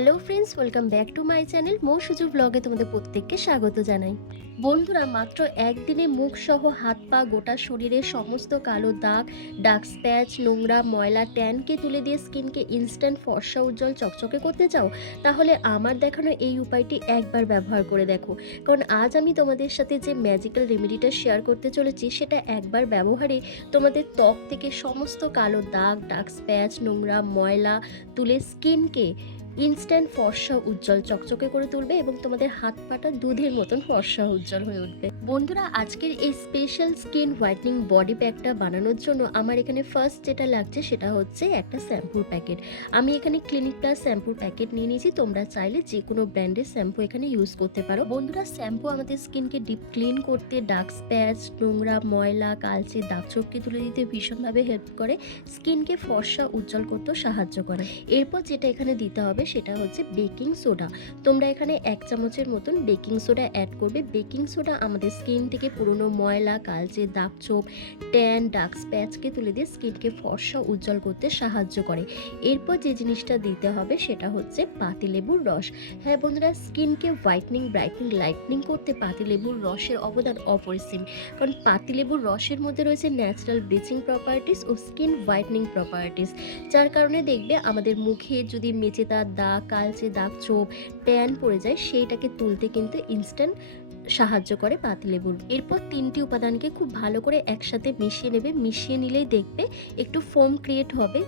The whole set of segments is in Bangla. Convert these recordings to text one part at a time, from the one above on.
Hello friends, welcome back to my channel Mou Suju ব্লগে তোমাদের প্রত্যেককে স্বাগত জানাই। বন্ধুরা, মাত্র একদিনে মুখ সহ হাত পা গোটা শরীরে সমস্ত কালো দাগ, ডার্ক স্প্যাচ, নোংরা ময়লা, ট্যানকে তুলে দিয়ে স্কিনকে ইনস্ট্যান্ট ফর্সা উজ্জ্বল চকচকে করতে চাও, তাহলে আমার দেখানো এই উপায়টি একবার ব্যবহার করে দেখো। কারণ আজ আমি তোমাদের সাথে যে ম্যাজিক্যাল রেমেডিটা শেয়ার করতে চলেছি, সেটা একবার ব্যবহারে তোমাদের ত্বক থেকে সমস্ত কালো দাগ, ডার্ক স্প্যাচ, নোংরা ময়লা তুলে স্কিনকে ইনস্ট্যান্ট ফর্সা উজ্জ্বল চকচকে করে তুলবে এবং তোমাদের হাত পাটা দুধের মতন ফর্সা উজ্জ্বল হয়ে উঠবে। বন্ধুরা, আজকের এই স্পেশাল স্কিন হোয়াইটনিং বডি প্যাকটা বানানোর জন্য আমার এখানে ফার্স্ট যেটা লাগছে সেটা হচ্ছে একটা শ্যাম্পুর প্যাকেট আমি এখানে ক্লিনিক প্লাস শ্যাম্পুর প্যাকেট নিয়ে নিয়েছি, তোমরা চাইলে যে কোনো ব্র্যান্ডের শ্যাম্পু এখানে ইউজ করতে পারো। বন্ধুরা শ্যাম্পু আমাদের স্কিনকে ডিপ ক্লিন করতে ডার্ক স্প্যাচ নোংরা, ময়লা, কালচে, দাগ চোখকে তুলে দিতে ভীষণভাবে হেল্প করে। স্কিনকে ফর্সা উজ্জ্বল করতেও সাহায্য করে। এরপর যেটা এখানে দিতে হবে সেটা হচ্ছে বেকিং সোডা। তোমরা এখানে এক চামচের মতন বেকিং সোডা অ্যাড করবে। বেকিং সোডা আমাদের স্কিন থেকে পুরনো ময়লা, কালচে দাগ চোপ ট্যান ডার্ক স্প্যাচকে তুলে দিয়ে স্কিনকে ফর্সা উজ্জ্বল করতে সাহায্য করে। এরপর যে জিনিসটা দিতে হবে সেটা হচ্ছে পাতিলেবুর রস। হ্যাঁ বন্ধুরা স্কিনকে হোয়াইটনিং ব্রাইটনিং লাইটনিং করতে পাতিলেবুর রসের অবদান অপরিসীম। কারণ পাতিলেবুর রসের মধ্যে রয়েছে ন্যাচারাল ব্লিচিং প্রপার্টিস ও স্কিন হোয়াইটনিং প্রপার্টিস যার কারণে দেখবে আমাদের মুখে যদি মেচেদার দাগ, কালচে দাগ চোপ ট্যান পড়ে যায়, সেইটাকে তুলতে কিন্তু ইনস্ট্যান্ট সাহায্য করে পাতিলেবুর। এরপর তিনটি উপাদানকে খুব ভালো করে একসাথে মিশিয়ে নেবে, মিশিয়ে নিলেই দেখবে একটু ফোম ক্রিয়েট হবে।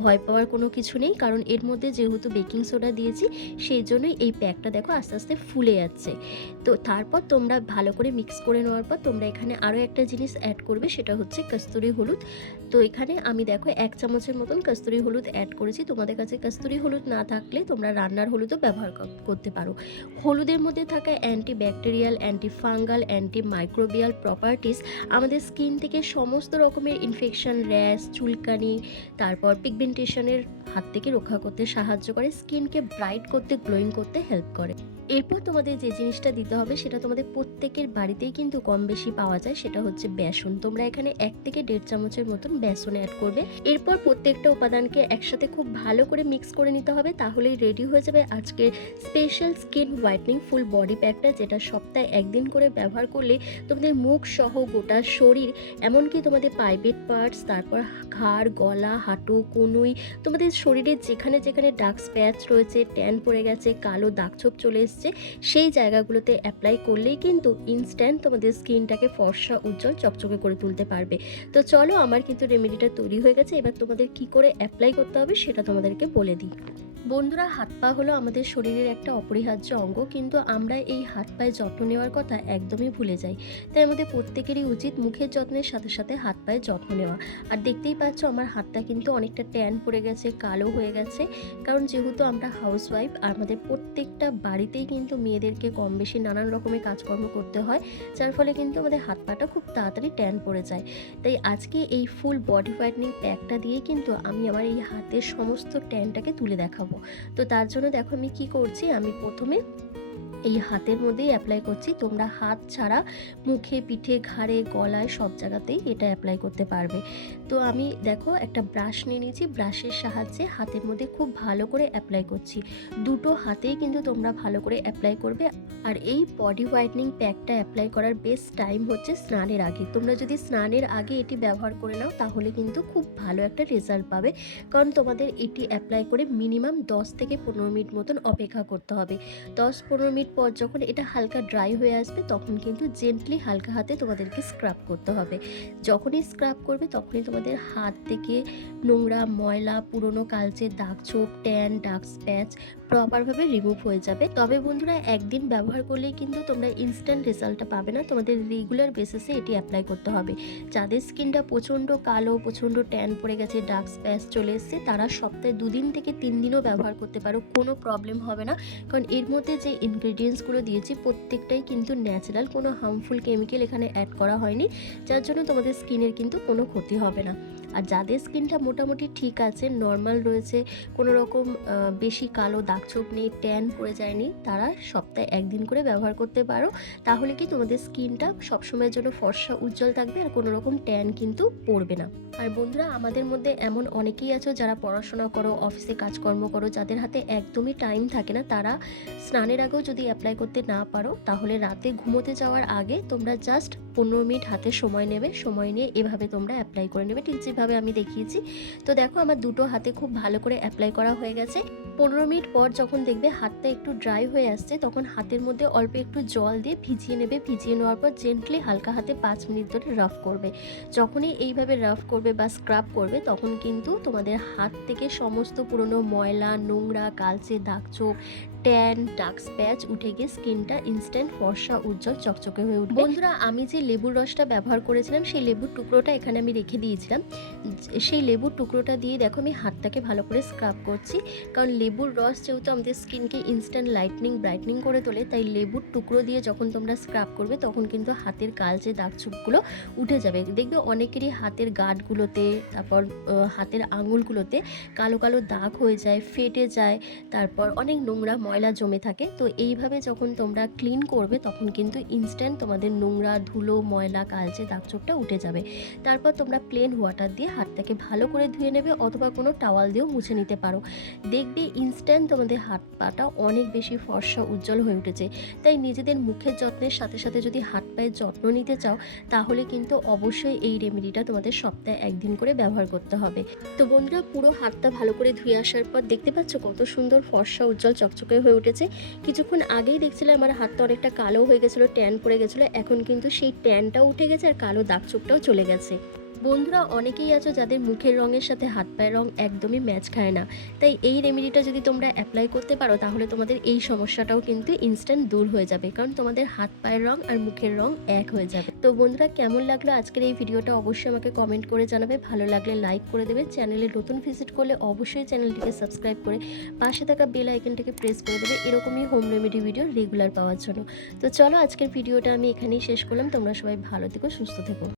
ভয় পাওয়ার কোনো কিছু নেই, কারণ এর মধ্যে যেহেতু বেকিং সোডা দিয়েছি, সেই জন্যই এই প্যাকটা দেখো আস্তে আস্তে ফুলে যাচ্ছে। তো তারপর তোমরা ভালো করে মিক্স করে নেওয়ার পর তোমরা এখানে আরও একটা জিনিস অ্যাড করবে, সেটা হচ্ছে কস্তুরি হলুদ। তো এখানে আমি দেখো এক চামচের মতন কস্তুরি হলুদ অ্যাড করেছি। তোমাদের কাছে কস্তুরি হলুদ না থাকলে তোমরা রান্নার হলুদও ব্যবহার করতে পারো। হলুদের মধ্যে থাকা antibacterial antifungal antimicrobial properties আমাদের স্কিন থেকে সমস্ত রকমের ইনফেকশন র্যাশ চুলকানি, তারপর পিগমেন্টেশনের হাত থেকে রক্ষা করতে সাহায্য করে স্কিনকে ব্রাইট করতে গ্লোয়িং করতে হেল্প করে। এরপর তোমাদের যে জিনিসটা দিতে হবে সেটা তোমাদের প্রত্যেকের বাড়িতেই কিন্তু কম বেশি পাওয়া যায়, সেটা হচ্ছে বেসন। তোমরা এখানে এক থেকে দেড় চামচের মতন বেসন অ্যাড করবে। এরপর প্রত্যেকটা উপাদানকে একসাথে খুব ভালো করে মিক্স করে নিতে হবে, তাহলেই রেডি হয়ে যাবে আজকের special skin whitening full body প্যাকটা যেটা সপ্তাহে একদিন করে ব্যবহার করলে তোমাদের মুখ সহ গোটা শরীর, এমনকি তোমাদের প্রাইভেট পার্টস তারপর ঘাড়, গলা, হাঁটু, কনুই, তোমাদের শরীরের যেখানে যেখানে ডার্ক স্প্যাচ রয়েছে ট্যান পড়ে গেছে, কালো দাগছোপ চলে এসছে সেই জায়গাগুলোতে অ্যাপ্লাই করলেই কিন্তু ইনস্ট্যান্ট তোমাদের স্কিনটাকে ফর্সা, উজ্জ্বল, চকচকে করে তুলতে পারবে। তো চলো, আমার কিন্তু রেমেডিটা তৈরি হয়ে গেছে, এবার তোমাদের কি করে অ্যাপ্লাই করতে হবে সেটা তোমাদেরকে বলে দিই। বন্ধুরা, হাত পা হলো আমাদের শরীরের একটা অপরিহার্য অঙ্গ, কিন্তু আমরা এই হাত পায়ে যত্ন নেওয়ার কথা একদমই ভুলে যাই। তাই আমাদের প্রত্যেকেরই উচিত মুখের যত্নের সাথে সাথে হাত পায়ে যত্ন নেওয়া। আর দেখতেই পাচ্ছ আমার হাতটা কিন্তু অনেকটা ট্যান পড়ে গেছে, কালো হয়ে গেছে। কারণ যেহেতু আমরা হাউস ওয়াইফ আর আমাদের প্রত্যেকটা বাড়িতেই কিন্তু মেয়েদেরকে কম বেশি নানান রকমের কাজকর্ম করতে হয়, যার ফলে কিন্তু আমাদের হাত পাটা খুব তাড়াতাড়ি ট্যান পড়ে যায়। তাই আজকে এই ফুল বডি হোয়াইটনিং প্যাকটা দিয়ে কিন্তু আমি আমার এই হাতের সমস্ত ট্যানটাকে তুলে দেখাবো। তো তার জন্য দেখো আমি কি করছি? আমি প্রথমে এই হাতের মধ্যেই অ্যাপ্লাই করছি। তোমরা হাত ছাড়া মুখে, পিঠে, ঘাড়ে, গলায় সব জায়গাতেই এটা অ্যাপ্লাই করতে পারবে। তো আমি দেখো একটা ব্রাশ নিয়ে নিয়েছি। ব্রাশের সাহায্যে হাতের মধ্যে খুব ভালো করে অ্যাপ্লাই করছি। দুটো হাতেই কিন্তু তোমরা ভালো করে অ্যাপ্লাই করবে। আর এই বডি হোয়াইটনিং প্যাকটা অ্যাপ্লাই করার বেস্ট টাইম হচ্ছে স্নানের আগে। তোমরা যদি স্নানের আগে এটি ব্যবহার করে নাও, তাহলে কিন্তু খুব ভালো একটা রেজাল্ট পাবে। কারণ তোমাদের এটি অ্যাপ্লাই করে মিনিমাম দশ থেকে পনেরো মিনিট মতন অপেক্ষা করতে হবে। দশ পনেরো মিনিট পর যখন এটা হালকা ড্রাই হয়ে আসবে, তখন কিন্তু জেন্টলি হালকা হাতে তোমাদেরকে স্ক্রাব করতে হবে। যখনই স্ক্রাব করবে, তখনই তোমাদের হাত থেকে নোংরা ময়লা, পুরনো কালচে দাগ ছোপ ট্যান ডাক স্প্যাচ প্রপারভাবে রিমুভ হয়ে যাবে। তবে বন্ধুরা একদিন ব্যবহার করলেই কিন্তু তোমরা ইনস্ট্যান্ট রেজাল্টটা পাবে না। তোমাদের রেগুলার বেসিসে এটি অ্যাপ্লাই করতে হবে। যাদের স্কিনটা প্রচণ্ড কালো, প্রচণ্ড ট্যান পড়ে গেছে ডার্ক স্প্যাচ চলে এসছে, তারা সপ্তাহে দুদিন থেকে তিন দিনও ব্যবহার করতে পারো। কোনো প্রবলেম হবে না। কারণ এর মধ্যে যে ইনগ্রেডিয়েন্টসগুলো দিয়েছি, প্রত্যেকটাই কিন্তু ন্যাচারাল কোনো হার্মফুল কেমিক্যাল এখানে অ্যাড করা হয়নি। যার জন্য তোমাদের স্কিনের কিন্তু কোনো ক্ষতি হবে না। আর যাদের স্কিনটা মোটামুটি ঠিক আছে নর্মাল রয়েছে কোনো রকম বেশি কালো দাগ ছোপ নেই ট্যান পড়ে যায়নি, তারা সপ্তাহে একদিন করে ব্যবহার করতে পারো। তাহলে কি তোমাদের স্কিনটা সবসময়ের জন্য ফর্সা উজ্জ্বল থাকবে আর কোনো রকম ট্যান কিন্তু পড়বে না। আর বন্ধুরা, আমাদের মধ্যে এমন অনেকেই আছো যারা পড়াশোনা করো অফিসে কাজকর্ম করো, যাদের হাতে একদমই টাইম থাকে না, তারা স্নানের আগেও যদি অ্যাপ্লাই করতে না পারো, তাহলে রাতে ঘুমোতে যাওয়ার আগে তোমরা জাস্ট পনেরো মিনিট হাতে সময় নেবে, সময় নিয়ে এভাবে তোমরা অ্যাপ্লাই করে নেবে। ঠিক যেভাবে আমি দেখিয়েছি। তো দেখো আমার দুটো হাতে খুব ভালো করে অ্যাপ্লাই করা হয়ে গেছে। পনেরো মিনিট পর যখন দেখবে হাতটা একটু ড্রাই হয়ে আসছে, তখন হাতের মধ্যে অল্প একটু জল দিয়ে ভিজিয়ে নেবে। ভিজিয়ে নেওয়ার পর জেন্টলি হালকা হাতে পাঁচ মিনিট ধরে রাফ করবে। যখনই এইভাবে রাফ করবে বা স্ক্রাব করবে, তখন কিন্তু তোমাদের হাত থেকে সমস্ত পুরনো ময়লা, নোংরা, কালচে দাগচোপ ট্যান ডার্ক স্প্যাচ উঠে গিয়ে স্কিনটা ইনস্ট্যান্ট ফর্সা, উজ্জ্বল, চকচকে হয়ে উঠবে। বন্ধুরা, আমি যে লেবুর রসটা ব্যবহার করেছিলাম, সেই লেবুর টুকরোটা এখানে আমি রেখে দিয়েছিলাম। সেই লেবুর টুকরোটা দিয়ে দেখো, আমি হাতটাকে ভালো করে স্ক্রাব করছি। কারণ লেবুর রস যেহেতু আমাদের স্কিনকে ইনস্ট্যান্ট লাইটনিং ব্রাইটনিং করে তোলে, তাই লেবুর টুকরো দিয়ে যখন তোমরা স্ক্রাব করবে, তখন কিন্তু হাতের কালচে দাগ দাগছুপগুলো উঠে যাবে। দেখবে অনেকেরই হাতের গাঁটগুলোতে, তারপর হাতের আঙুলগুলোতে কালো কালো দাগ হয়ে যায়, ফেটে যায়। তারপর অনেক নোংরা ময়লা জমে থাকে, তো এইভাবে যখন তোমরা ক্লিন করবে, তখন কিন্তু ইনস্ট্যান্ট তোমাদের নোংরা, ধুলো, ময়লা, কালচে দাগছোপটা উঠে যাবে। তারপর তোমরা প্লেন ওয়াটার দিয়ে হাতটাকে ভালো করে ধুয়ে নেবে অথবা কোনো টাওয়াল দিয়েও মুছে নিতে পারো। দেখবে ইনস্ট্যান্ট তোমাদের হাত পাটা অনেক বেশি ফর্সা, উজ্জ্বল হয়ে উঠেছে। তাই নিজেদের মুখের যত্নের সাথে সাথে যদি হাত পায়ের যত্ন নিতে চাও, তাহলে কিন্তু অবশ্যই এই রেমেডিটা তোমাদের সপ্তাহে একদিন করে ব্যবহার করতে হবে। তো বন্ধুরা, পুরো হাতটা ভালো করে ধুয়ে আসার পর দেখতে পাচ্ছ কত সুন্দর ফর্সা, উজ্জ্বল, চকচকে হয়ে উঠেছে। কিছুক্ষণ আগেই দেখছিলাম আমার হাতটা অনেকটা কালো হয়ে গেছিল, ট্যান পড়ে গেছিল। এখন কিন্তু সেই ট্যানটাও উঠে গেছে আর কালো দাগ চোখটাও চলে গেছে। বন্ধুরা, অনেকেই আছো যাদের মুখের রঙের সাথে হাত পায়ের রং একদমই ম্যাচ খায় না। তাই এই রেমেডিটা যদি তোমরা অ্যাপ্লাই করতে পারো, তাহলে তোমাদের এই সমস্যাটাও কিন্তু ইনস্ট্যান্ট দূর হয়ে যাবে, কারণ তোমাদের হাত পায়ের রং আর মুখের রং এক হয়ে যাবে। তো বন্ধুরা, কেমন লাগল আজকের এই ভিডিওটা অবশ্যই আমাকে কমেন্ট করে জানাবে। ভালো লাগলে লাইক করে দেবে। চ্যানেলে নতুন ভিজিট করলে অবশ্যই চ্যানেলটিকে সাবস্ক্রাইব করে পাশে থাকা বেল আইকনটাকে প্রেস করে দেবে। এরকমই হোম রেমেডি ভিডিও রেগুলার পাওয়ার জন্য। তো চলো, আজকের ভিডিওটা আমি এখানেই শেষ করলাম। তোমরা সবাই ভালো থেকো, সুস্থ থেকো।